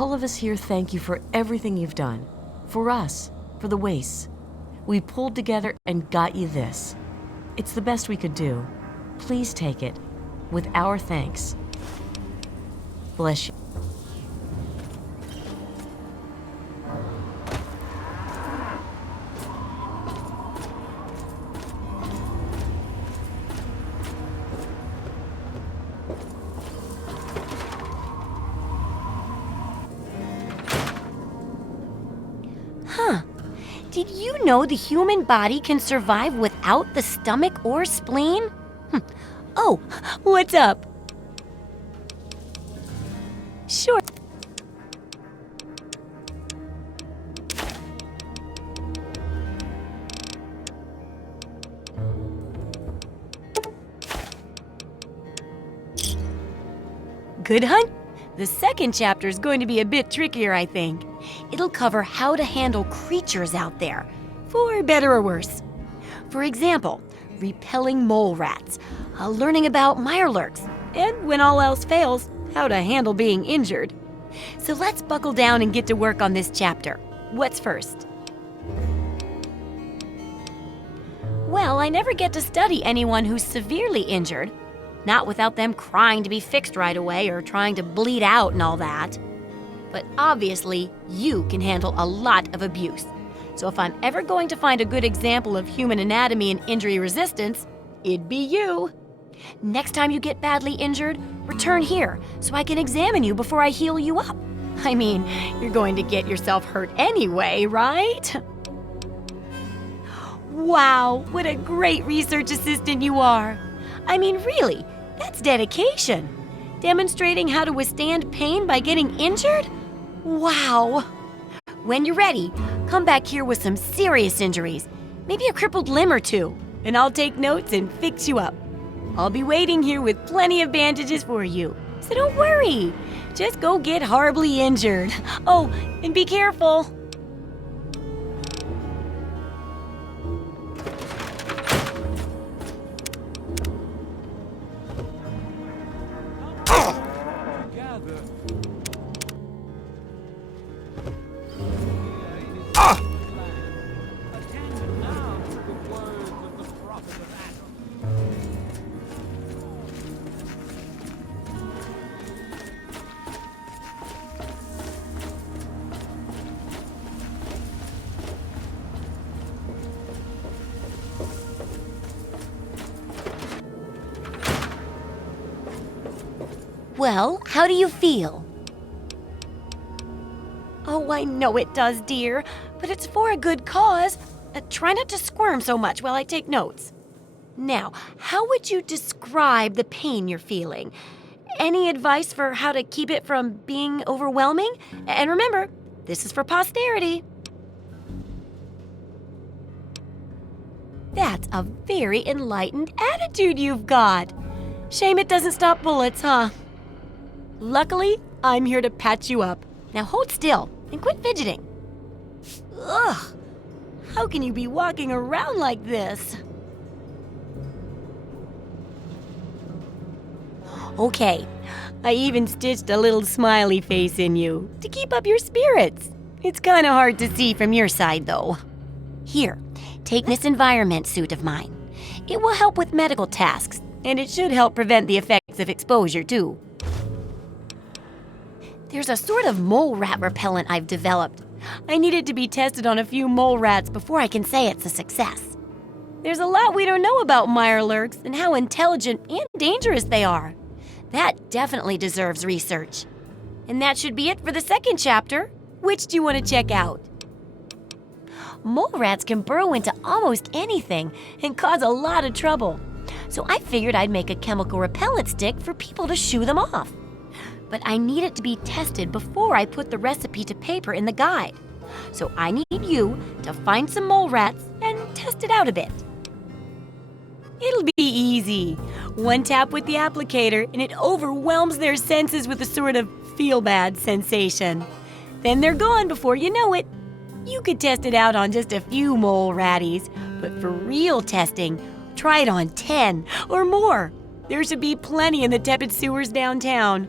All of us here thank you for everything you've done. For us, for the wastes. We pulled together and got you this. It's the best we could do. Please take it, with our thanks. Bless you. Huh. Did you know the human body can survive without the stomach or spleen? Oh, what's up? Sure. Good hunt? The second chapter is going to be a bit trickier, I think. It'll cover how to handle creatures out there, for better or worse. For example, repelling mole rats, learning about mirelurks, and when all else fails, how to handle being injured. So let's buckle down and get to work on this chapter. What's first? Well, I never get to study anyone who's severely injured. Not without them crying to be fixed right away or trying to bleed out and all that. But obviously, you can handle a lot of abuse. So if I'm ever going to find a good example of human anatomy and injury resistance, it'd be you. Next time you get badly injured, return here so I can examine you before I heal you up. I mean, you're going to get yourself hurt anyway, right? Wow, what a great research assistant you are. I mean, really, that's dedication. Demonstrating how to withstand pain by getting injured? Wow. When you're ready, come back here with some serious injuries, maybe a crippled limb or two, and I'll take notes and fix you up. I'll be waiting here with plenty of bandages for you, so don't worry. Just go get horribly injured. Oh, and be careful. Well, how do you feel? Oh, I know it does, dear, but it's for a good cause. Try not to squirm so much while I take notes. Now, how would you describe the pain you're feeling? Any advice for how to keep it from being overwhelming? And remember, this is for posterity. That's a very enlightened attitude you've got. Shame it doesn't stop bullets, huh? Luckily, I'm here to patch you up. Now hold still and quit fidgeting. Ugh! How can you be walking around like this? Okay, I even stitched a little smiley face in you to keep up your spirits. It's kind of hard to see from your side, though. Here, take this environment suit of mine. It will help with medical tasks, and it should help prevent the effects of exposure, too. There's a sort of mole rat repellent I've developed. I need it to be tested on a few mole rats before I can say it's a success. There's a lot we don't know about mirelurks and how intelligent and dangerous they are. That definitely deserves research. And that should be it for the second chapter. Which do you want to check out? Mole rats can burrow into almost anything and cause a lot of trouble. So I figured I'd make a chemical repellent stick for people to shoo them off. But I need it to be tested before I put the recipe to paper in the guide. So I need you to find some mole rats and test it out a bit. It'll be easy. One tap with the applicator and it overwhelms their senses with a sort of feel-bad sensation. Then they're gone before you know it. You could test it out on just a few mole ratties, but for real testing, try it on 10 or more. There should be plenty in the tepid sewers downtown.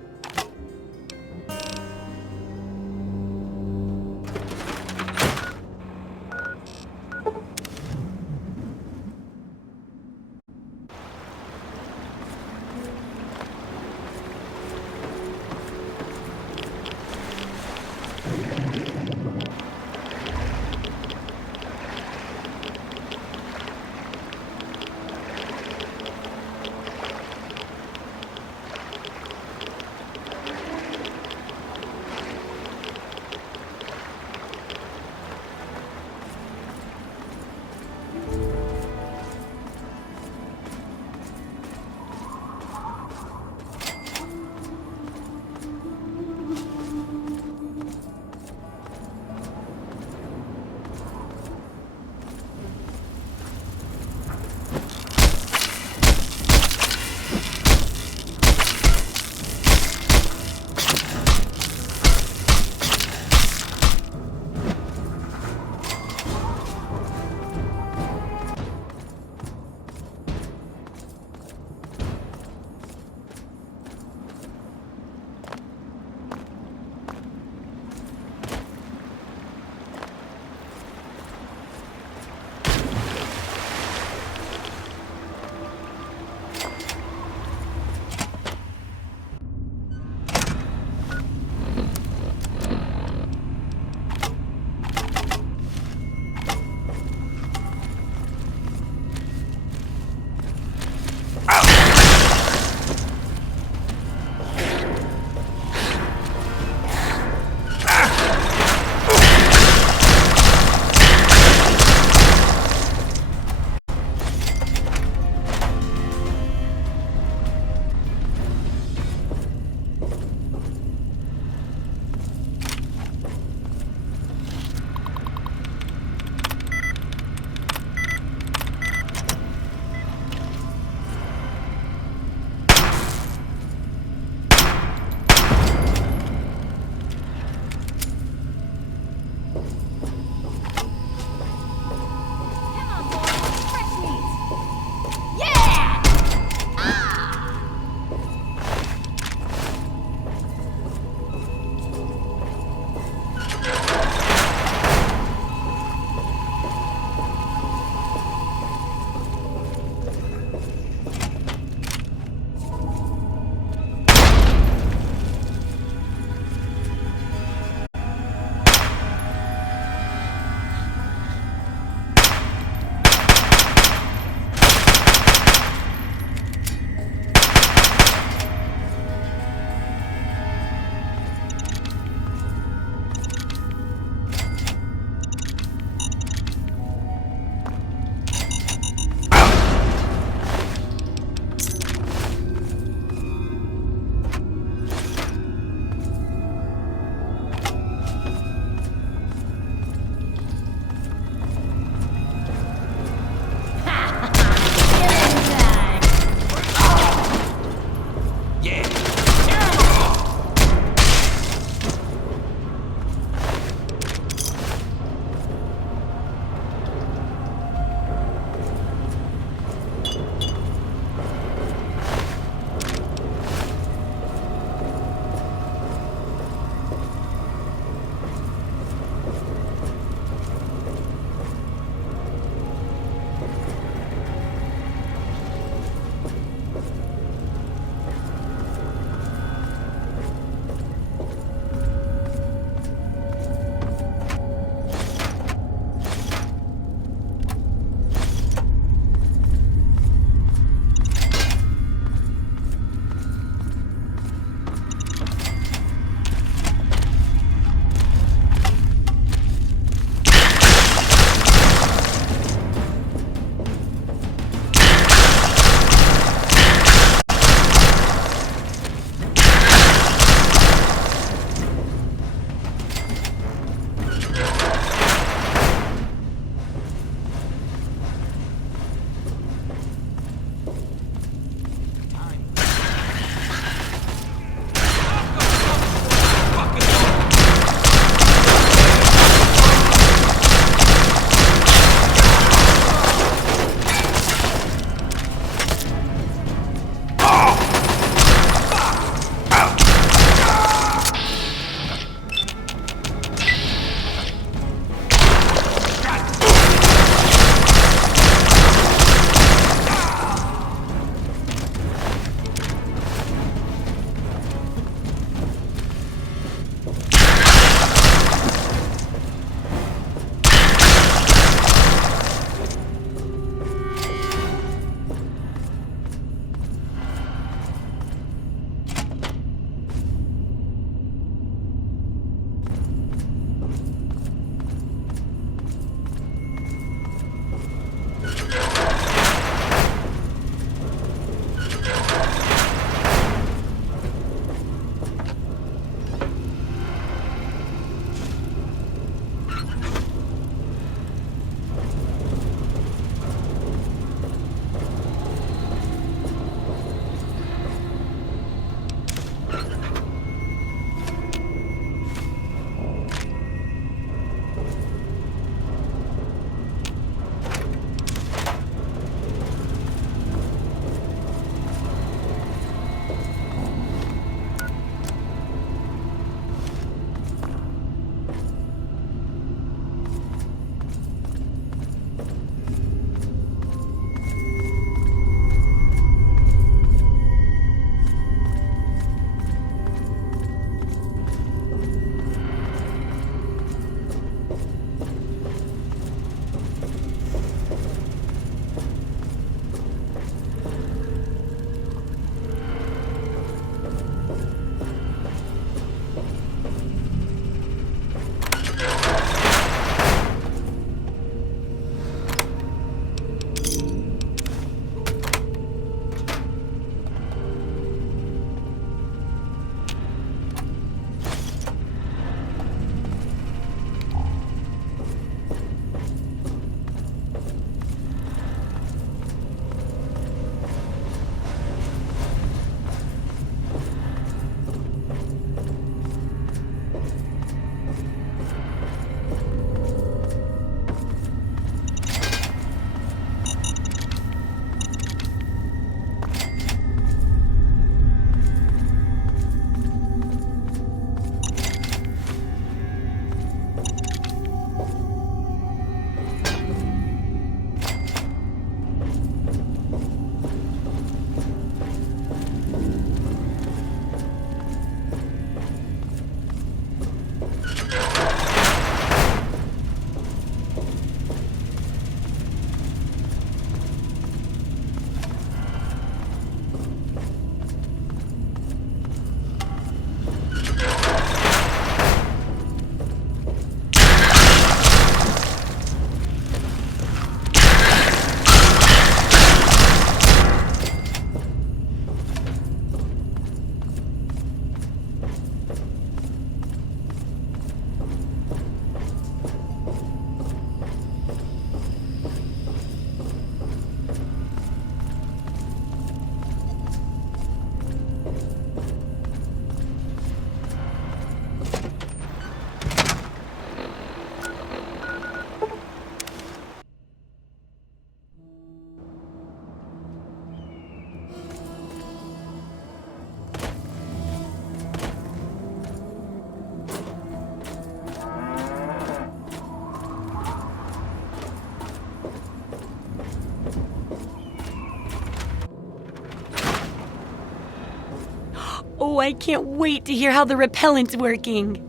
I can't wait to hear how the repellent's working.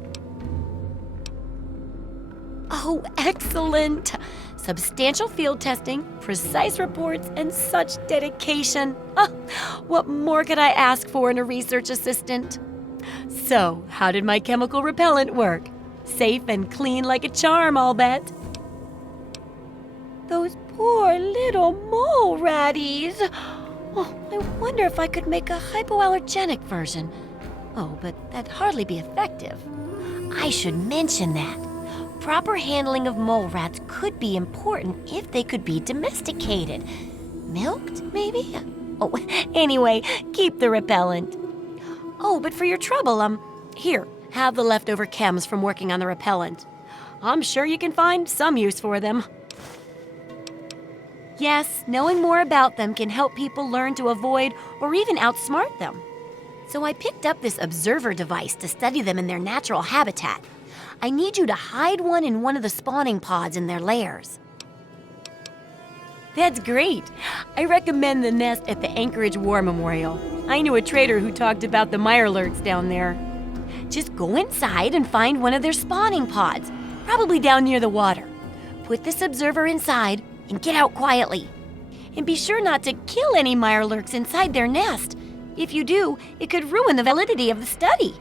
Oh, excellent! Substantial field testing, precise reports, and such dedication. Oh, what more could I ask for in a research assistant? So, how did my chemical repellent work? Safe and clean like a charm, I'll bet. Those poor little mole ratties. Oh, I wonder if I could make a hypoallergenic version. Oh, but that'd hardly be effective. I should mention that. Proper handling of mole rats could be important if they could be domesticated. Milked, maybe? Oh, anyway, keep the repellent. Oh, but for your trouble, here, have the leftover chems from working on the repellent. I'm sure you can find some use for them. Yes, knowing more about them can help people learn to avoid or even outsmart them. So I picked up this observer device to study them in their natural habitat. I need you to hide one in one of the spawning pods in their lairs. That's great. I recommend the nest at the Anchorage War Memorial. I knew a trader who talked about the mirelurks down there. Just go inside and find one of their spawning pods, probably down near the water. Put this observer inside and get out quietly. And be sure not to kill any mirelurks inside their nest. If you do, it could ruin the validity of the study.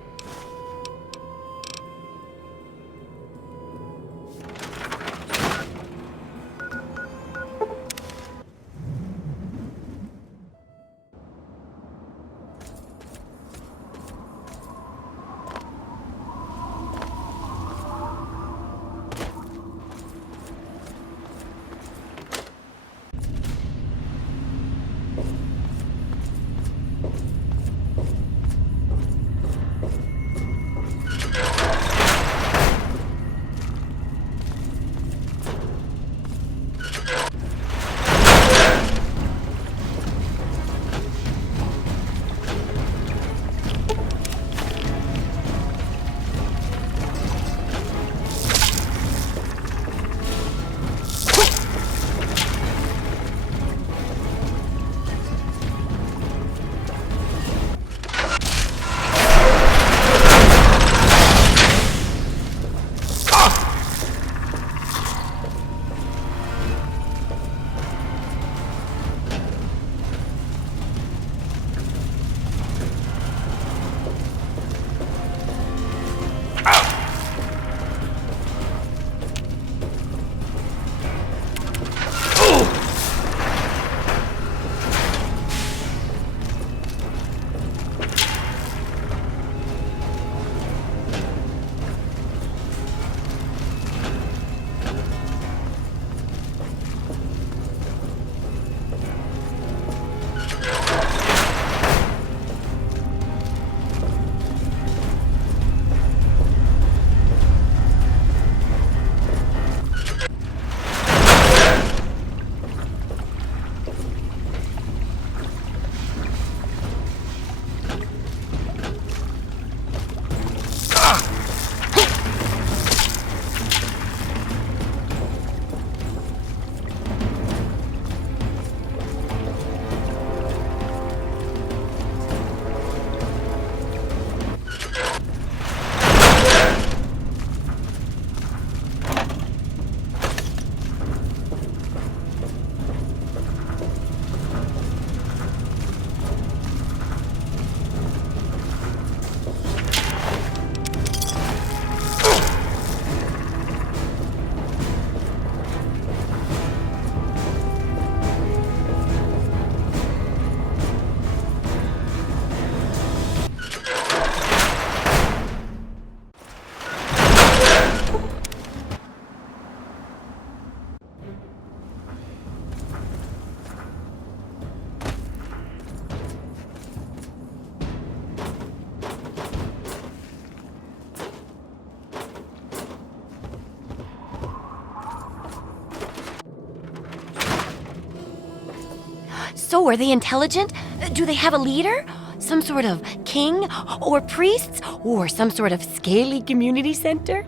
So, are they intelligent? Do they have a leader? Some sort of king? Or priests? Or some sort of scaly community center?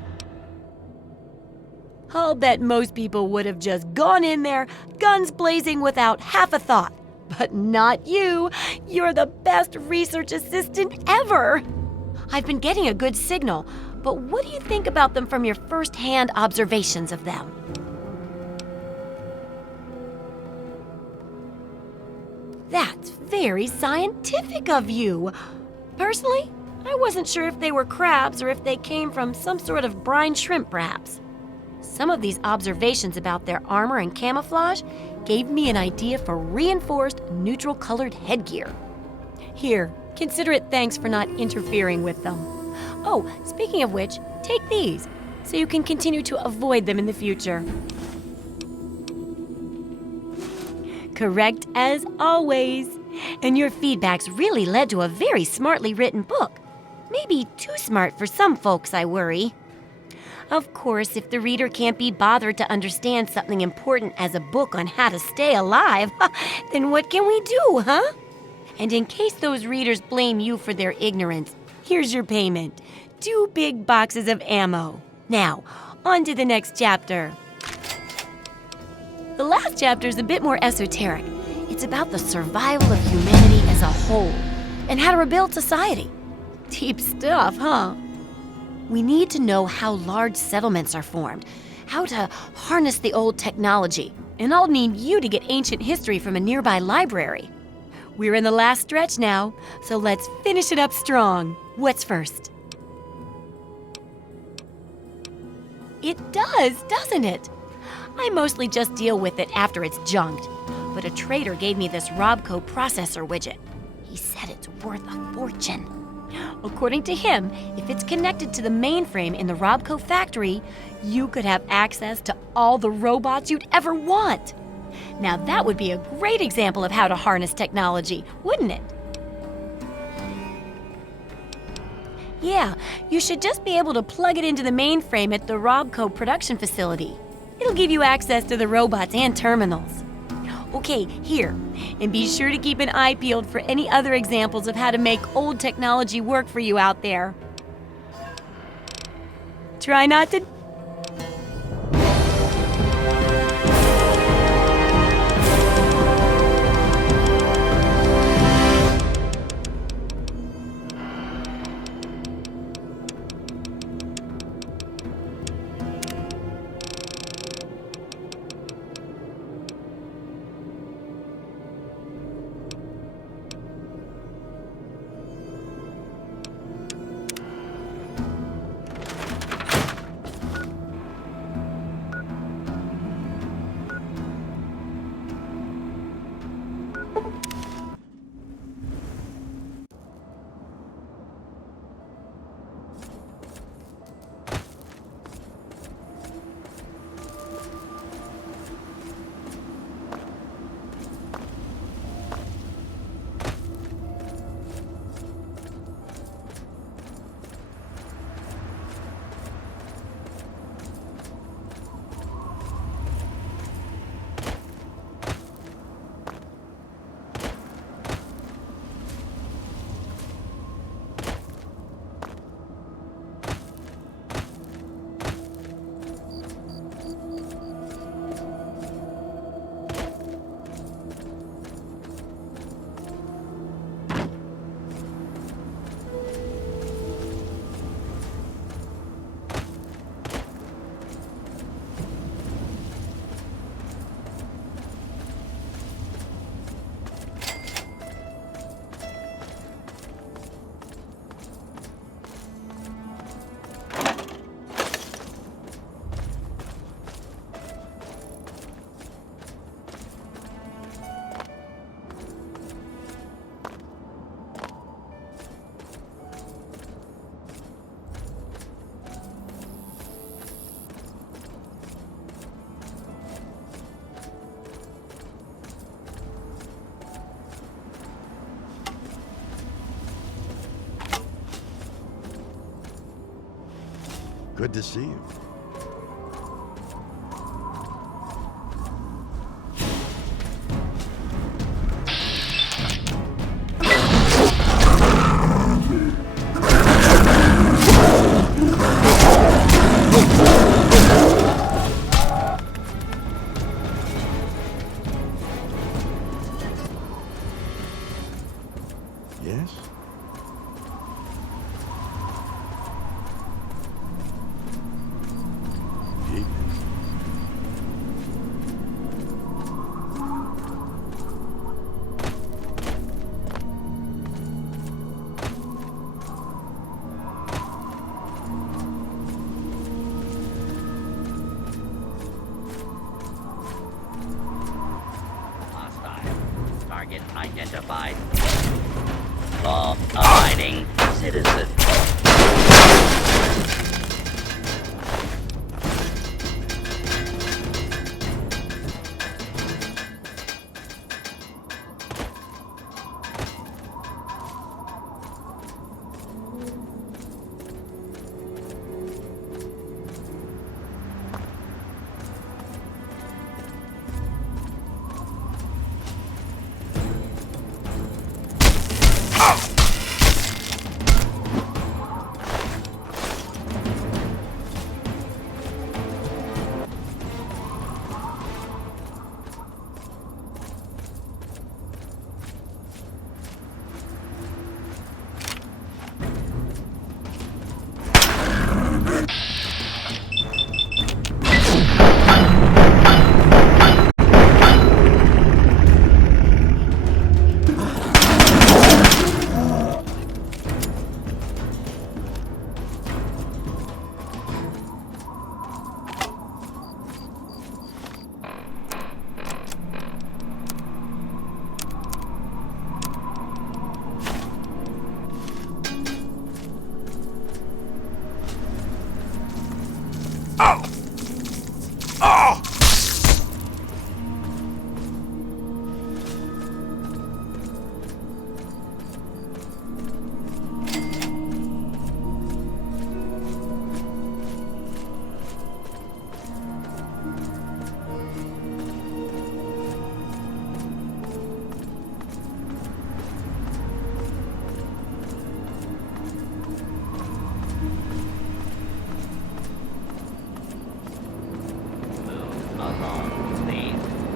I'll bet most people would have just gone in there, guns blazing without half a thought. But not you. You're the best research assistant ever. I've been getting a good signal, but what do you think about them from your first-hand observations of them? That's very scientific of you. Personally, I wasn't sure if they were crabs or if they came from some sort of brine shrimp, perhaps. Some of these observations about their armor and camouflage gave me an idea for reinforced neutral-colored headgear. Here, consider it thanks for not interfering with them. Oh, speaking of which, take these, so you can continue to avoid them in the future. Correct as always. And your feedbacks really led to a very smartly written book. Maybe too smart for some folks, I worry. Of course, if the reader can't be bothered to understand something important as a book on how to stay alive, then what can we do, huh? And in case those readers blame you for their ignorance, here's your payment. 2 big boxes of ammo. Now, on to the next chapter. The last chapter is a bit more esoteric. It's about the survival of humanity as a whole and how to rebuild society. Deep stuff, huh? We need to know how large settlements are formed, how to harness the old technology, and I'll need you to get ancient history from a nearby library. We're in the last stretch now, so let's finish it up strong. What's first? It does, doesn't it? I mostly just deal with it after it's junked, but a trader gave me this Robco processor widget. He said it's worth a fortune. According to him, if it's connected to the mainframe in the Robco factory, you could have access to all the robots you'd ever want. Now that would be a great example of how to harness technology, wouldn't it? Yeah, you should just be able to plug it into the mainframe at the Robco production facility. It'll give you access to the robots and terminals. Okay, here. And be sure to keep an eye peeled for any other examples of how to make old technology work for you out there. Try not to... Good to see you. justified. Law-abiding citizen.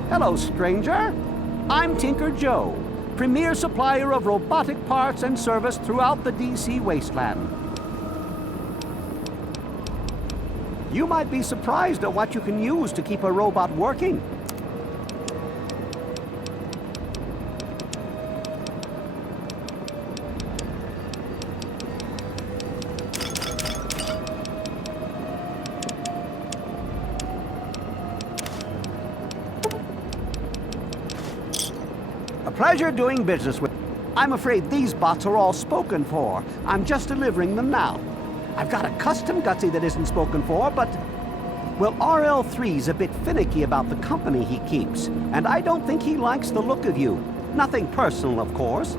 Hello, stranger. I'm Tinker Joe, premier supplier of robotic parts and service throughout the DC wasteland. You might be surprised at what you can use to keep a robot working. A pleasure doing business with. I'm afraid these bots are all spoken for. I'm just delivering them now. I've got a custom Gutsy that isn't spoken for, but... well, RL3's a bit finicky about the company he keeps, and I don't think he likes the look of you. Nothing personal, of course.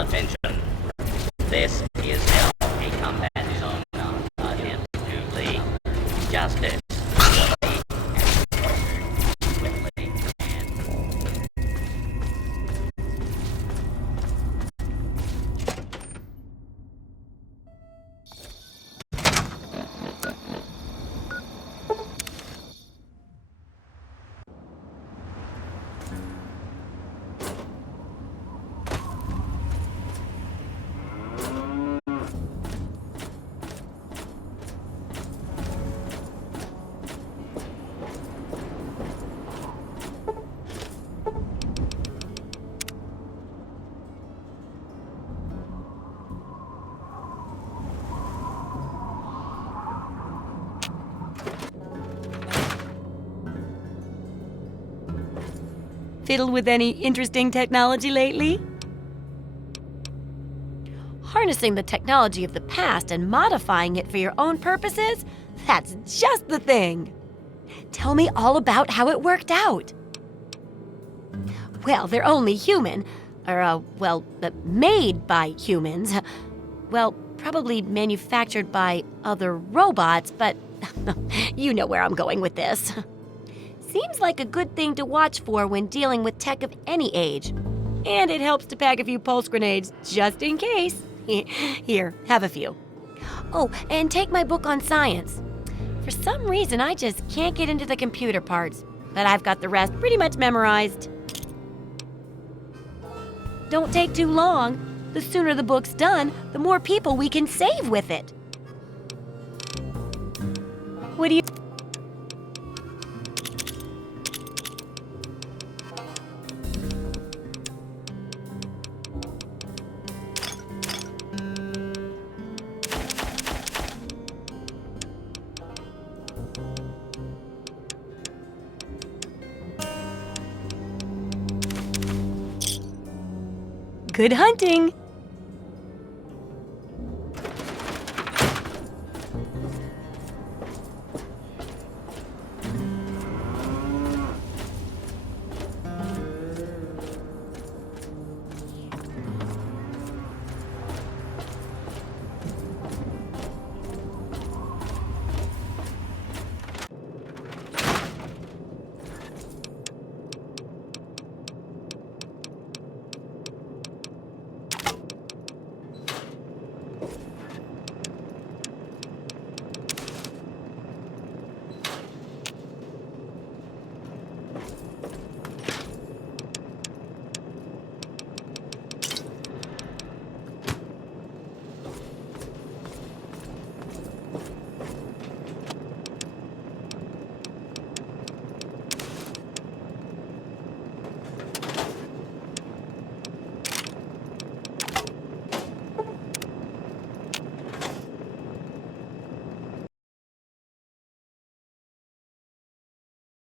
Attention. This is now a combat zone. Attempt to flee. Justice. Fiddled with any interesting technology lately? Harnessing the technology of the past and modifying it for your own purposes? That's just the thing! Tell me all about how it worked out. Well, they're only human. Made by humans. Well, probably manufactured by other robots, but you know where I'm going with this. Seems like a good thing to watch for when dealing with tech of any age. And it helps to pack a few pulse grenades, just in case. Here, have a few. Oh, and take my book on science. For some reason, I just can't get into the computer parts, but I've got the rest pretty much memorized. Don't take too long. The sooner the book's done, the more people we can save with it. What do you... Good hunting!